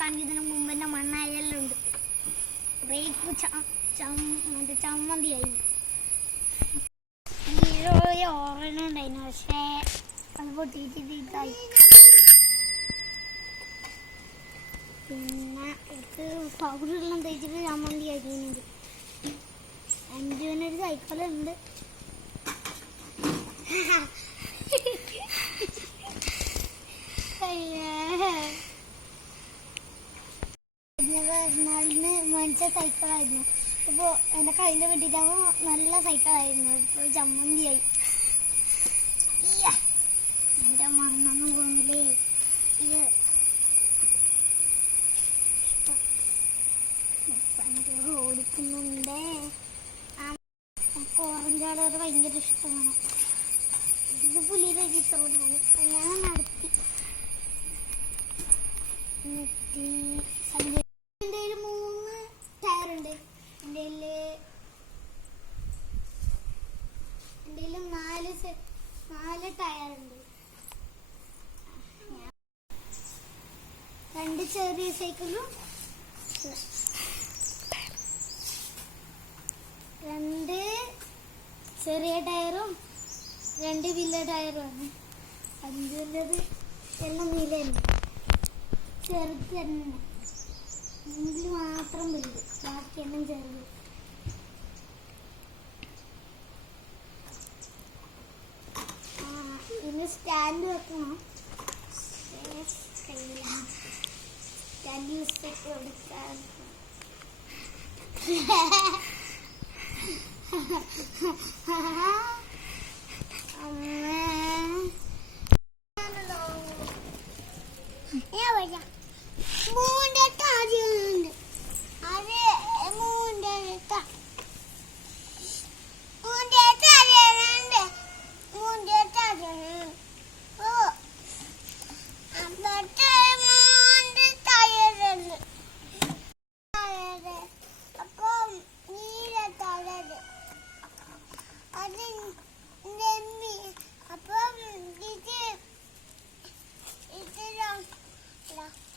കാണിക്കുന്നതിന് മുമ്പ് തന്നെ മണ്ണായെല്ലാം ഉണ്ട്. ബ്രേക്ക് ചമ്മന്തിയായി. ഓർമ്മയുണ്ടായിരുന്നു, പക്ഷേ അത് പൊട്ടിയിട്ട് ഇതായി. പിന്നെ ഇത് പൗഡറെല്ലാം തേച്ചിട്ട് ചമ്മന്തി ആക്കിയിട്ടുണ്ട്. അഞ്ചുവിനൊരു സൈക്കിളുണ്ട്. പെരുന്നാളിന് മേടിച്ച സൈക്കിളായിരുന്നു. ഇപ്പോൾ എൻ്റെ കയ്യിൽ കിട്ടിയിട്ടാകുമ്പോൾ നല്ല സൈക്കിളായിരുന്നു. ഇപ്പോൾ ചമ്മന്തിയായി. എൻ്റെ മണ്ണൊന്നും പോകുന്നില്ലേ. ഇത് ഓടിക്കുന്നുണ്ട്. ഓറഞ്ച് കളർ ഭയങ്കര ഇഷ്ടമാണ്. ഇത് പുലിയുടെ ചിത്രമാണ്. ഞാൻ നടത്തി എൻ്റെ കയ്യിൽ 3 ടയറുണ്ട്. എൻ്റെ കയ്യിൽ 4 ടയറുണ്ട്. 2 ചെറിയ സൈക്കിളും 2 ചെറിയ ടയറും 2 വലിയ ടയറുമാണ്. 5 എല്ലാം നീലയുണ്ട്. ചെറുത് തന്നെ, മുമ്പിൽ മാത്രം വലുത്, ബാക്കിയെല്ലാം ചെറുത്. ഇനി സ്റ്റാൻഡ് വെക്കണം. സ്റ്റാൻഡ് യൂസ് ചെയ്ത് കൊടുക്കാൻ. അപ്പം ഇത്